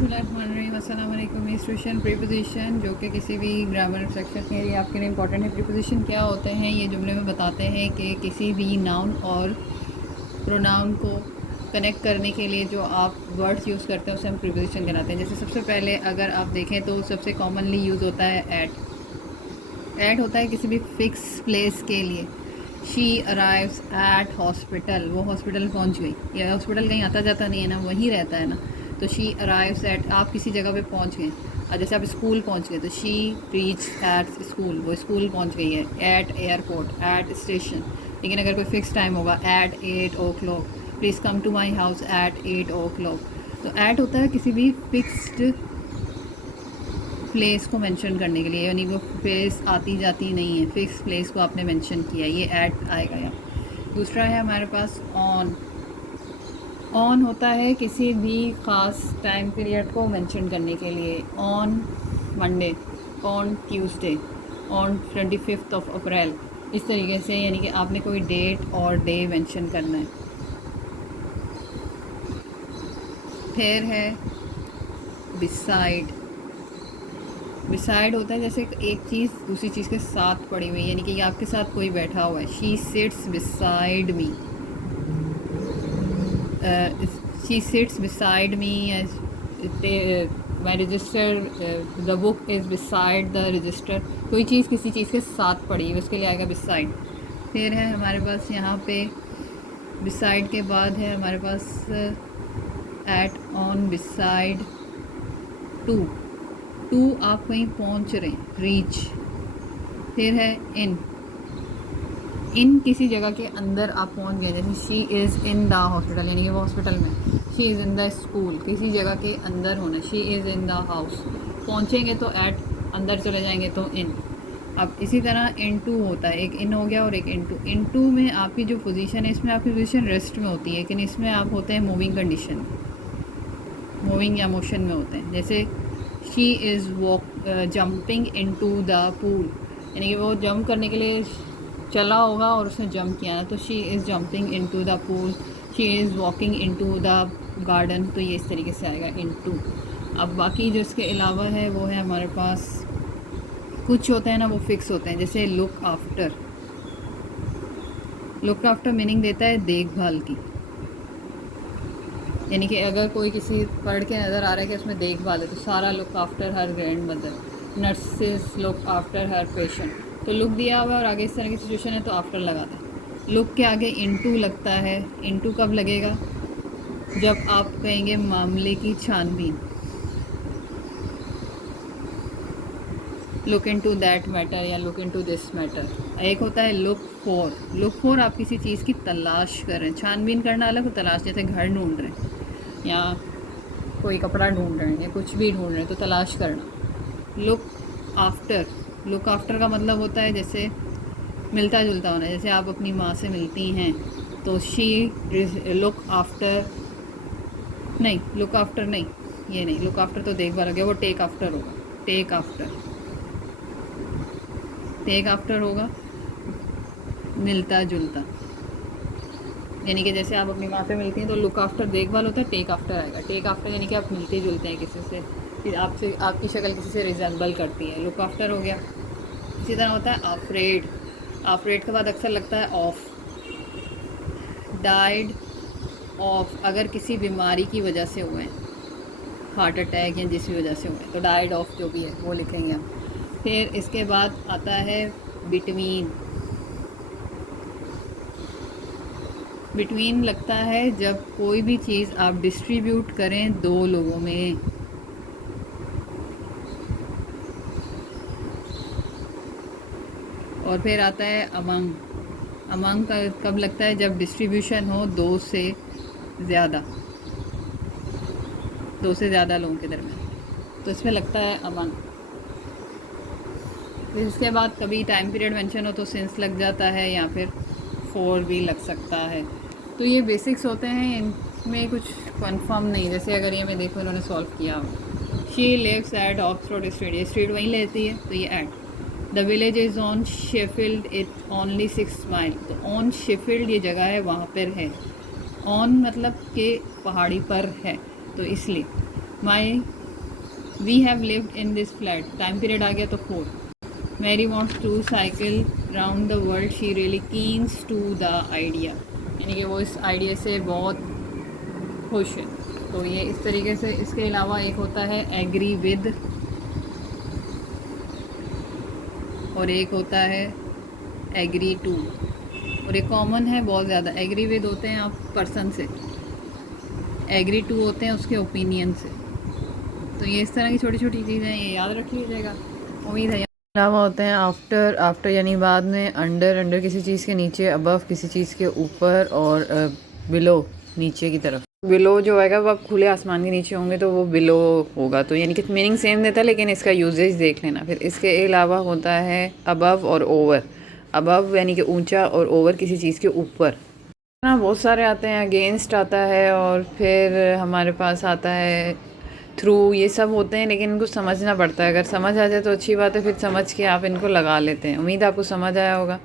बिस्मिल्लाहिर्रहमानिर्रहीम अस्सलाम वालेकुम। इंस्टीट्यूशन प्रीपोजिशन जो कि किसी भी ग्रामर सेक्शन के लिए आपके लिए इंपॉर्टेंट है। प्रीपोजिशन क्या होते हैं, ये जुमले में बताते हैं कि किसी भी नाउन और प्रोनाउन को कनेक्ट करने के लिए जो आप वर्ड्स यूज़ करते हैं उसे हम प्रीपोजिशन कहलाते हैं। जैसे सबसे पहले अगर आप देखें तो सबसे कॉमनली यूज़ होता है एट। एट होता है किसी भी फिक्स प्लेस के लिए। शी अराइव्स एट हॉस्पिटल, वो हॉस्पिटल पहुंच गई। या हॉस्पिटल कहीं आता जाता नहीं है ना, वहीं रहता है ना, तो शी अराइव्स एट, आप किसी जगह पे पहुंच गए। और जैसे आप स्कूल पहुंच गए तो शी रीच एट स्कूल, वो स्कूल पहुंच गई है। At airport, at station. लेकिन अगर कोई फिक्स टाइम होगा, at 8 o'clock, please come to my house at 8 o'clock। तो एट होता है किसी भी फिक्स्ड प्लेस को मेंशन करने के लिए, यानी वो प्लेस आती जाती नहीं है, फिक्स प्लेस को आपने मेंशन किया, ये एट आएगा यहाँ। दूसरा है हमारे पास ऑन। ऑन होता है किसी भी ख़ास टाइम पीरियड को मेंशन करने के लिए। On Monday, on Tuesday, on 25 अप्रैल, इस तरीके से, यानी कि आपने कोई डेट और डे मेंशन करना है। फिर है बिसाइड। बिसाइड होता है जैसे एक चीज़ दूसरी चीज़ के साथ पड़ी हुई है, यानी कि आपके साथ कोई बैठा हुआ है। She seats beside me, she seats beside me, my register, the book is beside the register. कोई चीज़ किसी चीज़ के साथ पड़ी है, उसके लिए आएगा बिसाइड। फिर है हमारे पास यहाँ पे बिसाइड के बाद है हमारे पास at, on, beside, to. To आप कहीं पहुँच रहे हैं, रीच। फिर है इन। इन किसी जगह के अंदर आप पहुंच गए, जैसे she is in the hospital, यानी कि वो हॉस्पिटल में। She is in the school, किसी जगह के अंदर होना। She is in the house, पहुंचेंगे तो एट, अंदर चले जाएंगे तो इन। अब इसी तरह इन टू होता है, एक इन हो गया और एक इन टू। इन टू में आपकी जो पोजीशन है, इसमें आपकी पोजीशन रेस्ट में होती है, लेकिन इसमें आप होते हैं मूविंग कंडीशन, मूविंग या मोशन में होते हैं। जैसे she is jumping into the pool, यानी कि वो जंप करने के लिए चला होगा और उसने जंप किया ना, तो she is jumping into the pool, she is walking into the garden. तो ये इस तरीके से आएगा इन टू। अब बाकी जो इसके अलावा है वो है हमारे पास, कुछ होते हैं ना वो फिक्स होते हैं, जैसे look after. Look after meaning देता है देखभाल की, यानी कि अगर कोई किसी पढ़ के नज़र आ रहा है कि उसमें देखभाल है, तो सारा look after her grand mother, nurses look after her patient. तो लुक दिया हुआ और आगे इस तरह की सिचुएशन है तो आफ्टर लगा दें। लुक के आगे इनटू लगता है। इनटू कब लगेगा? जब आप कहेंगे मामले की छानबीन, लुक इनटू दैट मैटर या लुक इनटू दिस मैटर। एक होता है लुक फॉर। लुक फॉर आप किसी चीज़ की तलाश कर रहे हैं, छानबीन करना अलग हो, तलाश, जैसे घर ढूंढ रहे हैं या कोई कपड़ा ढूंढ रहे हैं या कुछ भी ढूंढ रहे हैं तो तलाश करना। लुक आफ्टर, लुक आफ्टर का मतलब होता है जैसे मिलता जुलता होना, जैसे आप अपनी माँ से मिलती हैं तो शी लुक आफ्टर, नहीं लुक आफ्टर नहीं, ये नहीं, लुक आफ्टर तो देखभाल हो गया, वो टेक आफ्टर होगा। टेक आफ्टर, टेक आफ्टर होगा मिलता जुलता, यानी कि जैसे आप अपनी माँ से मिलती हैं तो लुक आफ्टर देखभाल होता है, टेक आफ्टर आएगा। टेक आफ्टर यानी कि आप मिलते जुलते हैं किसी से, फिर आपसे आपकी शक्ल किसी से रिजेंबल करती है, लुक आफ्टर हो गया। इसी तरह होता है अफ्रेड। अफ्रेड के बाद अक्सर लगता है ऑफ। डाइड ऑफ, अगर किसी बीमारी की वजह से हुए हैं, हार्ट अटैक या जिस भी वजह से हुए हैं, तो डाइड ऑफ जो भी है वो लिखेंगे आप। फिर इसके बाद आता है बिटवीन। बिटवीन लगता है जब कोई भी चीज़ आप डिस्ट्रीब्यूट करें दो लोगों में। और फिर आता है अमंग। अमंग का कब लगता है? जब डिस्ट्रीब्यूशन हो दो से ज़्यादा, दो से ज़्यादा लोगों के दरमियान, तो इसमें लगता है अमंग। फिर इसके बाद कभी टाइम पीरियड मेंशन हो तो सिंस लग जाता है या फिर फॉर भी लग सकता है। तो ये बेसिक्स होते हैं, इनमें कुछ कंफर्म नहीं। जैसे अगर ये मैं देखो इन्होंने सॉल्व किया हो, she lives at Oxford street, ये स्ट्रीट वहीं लेती है तो ये at. The village is on Sheffield, it only 6 mile, तो ऑन शेफील्ड ये जगह है, वहाँ पर है। ऑन मतलब कि पहाड़ी पर है, तो इसलिए my we have lived in this flat, time period आ गया तो 4। Mary wants to cycle round the world, she really keens to the idea, यानी कि वो इस आइडिया से बहुत खुश है। तो ये इस तरीके से। इसके अलावा एक होता है एग्री विद, और एक होता है एग्री टू, और एक कॉमन है बहुत ज़्यादा। एग्री विद होते हैं आप पर्सन से, एग्री टू होते हैं उसके ओपिनियन से। तो ये इस तरह की छोटी छोटी चीज़ें हैं, ये याद रख लीजिएगा। उम्मीद है। अलावा होते हैं आफ्टर, आफ्टर यानी बाद में, अंडर, अंडर किसी चीज़ के नीचे, अबव किसी चीज़ के ऊपर, और बिलो नीचे की तरफ। बिलो जो आएगा वो आप खुले आसमान के नीचे होंगे तो वो बिलो होगा, तो यानी कि मीनिंग सेम देता है लेकिन इसका यूजेज देख लेना। फिर इसके अलावा होता है अबव और ओवर। अबव यानी कि ऊंचा, और ओवर किसी चीज़ के ऊपर। ना बहुत सारे आते हैं, अगेंस्ट आता है, और फिर हमारे पास आता है थ्रू, ये सब होते हैं लेकिन इनको समझना पड़ता है। अगर समझ आ जाए तो अच्छी बात है, फिर समझ के आप इनको लगा लेते हैं। उम्मीद आपको समझ आया होगा।